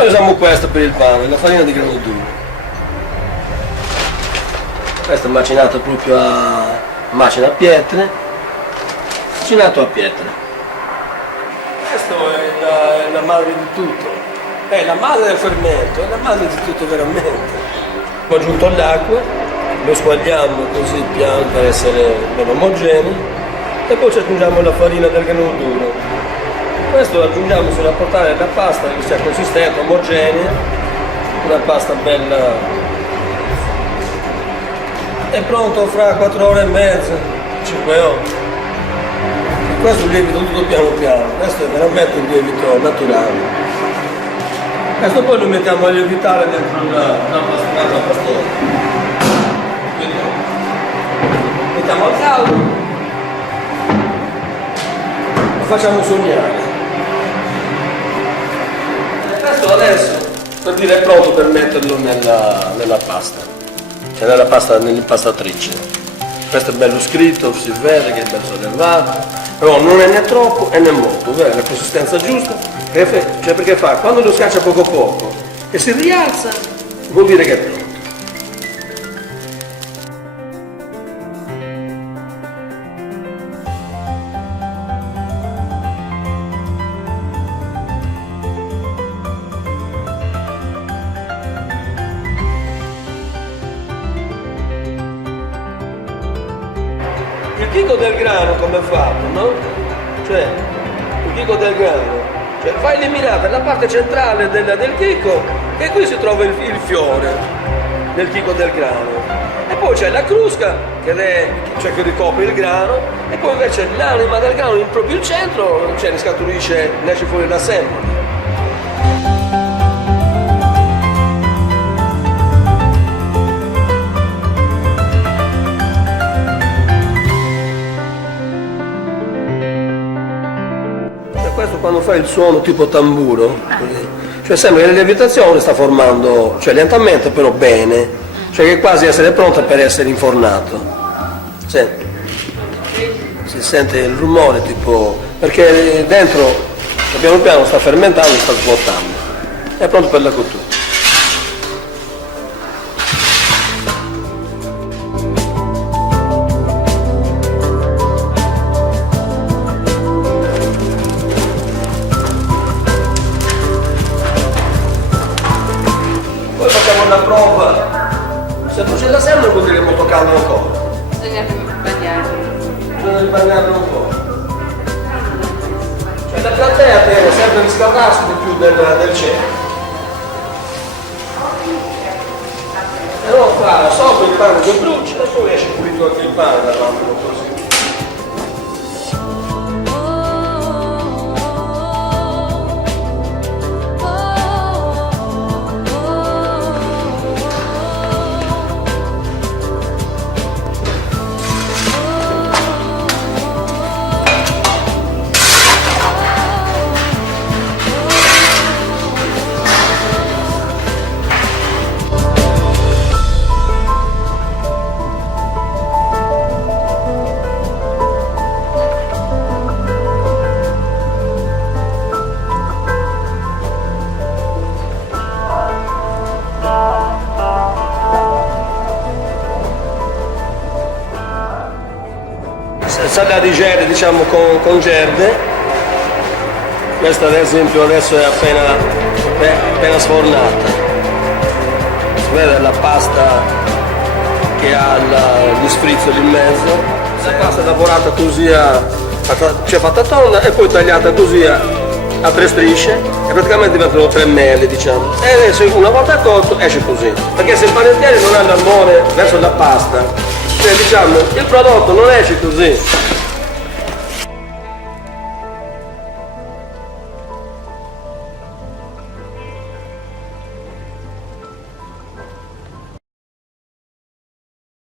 Noi usiamo questa per il pane, la farina di grano duro. Questo è macinato proprio a macina a pietre, macinato a pietre. Questo è la madre di tutto, è la madre del fermento, è la madre di tutto veramente. Ho aggiunto l'acqua, lo squagliamo così piano per essere meno omogenei e poi ci aggiungiamo la farina del grano duro. Questo lo aggiungiamo sulla portata della pasta che sia consistente, omogenea, una pasta bella. È pronto fra 4 ore e mezza, 5 ore. E questo è un lievito tutto piano piano, questo è veramente un lievito naturale. Questo poi lo mettiamo a lievitare dentro una pastola. Quindi mettiamo al caldo, lo facciamo sognare. E questo adesso, per dire, è pronto per metterlo nella pasta. Nell'impastatrice. Questo è bello scritto, si vede che è bello sollevato, però non è né troppo e né molto, vede la consistenza giusta, cioè perché fa, quando lo schiaccia poco poco e si rialza, vuol dire che è pronto. Il chicco del grano come è fatto, no? Cioè, il chicco del grano, cioè va eliminata la parte centrale del chicco e qui si trova il fiore del chicco del grano. E poi c'è la crusca che ricopre il grano e poi invece l'anima del grano in proprio il centro, cioè ne esce fuori la semola. Questo quando fa il suono tipo tamburo, cioè sembra che la lievitazione sta formando, cioè lentamente però bene, cioè che quasi essere pronta per essere infornato. Senti, si sente il rumore tipo, perché dentro piano piano sta fermentando, sta svuotando, è pronto per la cottura. Una prova, se procede sempre vuol dire molto caldo ancora. Bisogna bagnarlo. Bisogna bagnarlo un po'. Cioè la platea deve sempre riscaldarsi di più del cielo. E non fa sopra il pane che brucia e poi esce pulito anche il pane dall'altro così. Salata di gerde, diciamo con gerde. Questa ad esempio adesso è appena sfornata. Si vede la pasta che ha gli sfrizzoli in mezzo. La pasta è lavorata così fatta tonda e poi tagliata così a 3 strisce e praticamente diventano 3 mele, diciamo. E adesso una volta cotto esce così. Perché se il panettiere non ha l'amore verso la pasta, cioè diciamo il prodotto non esce così.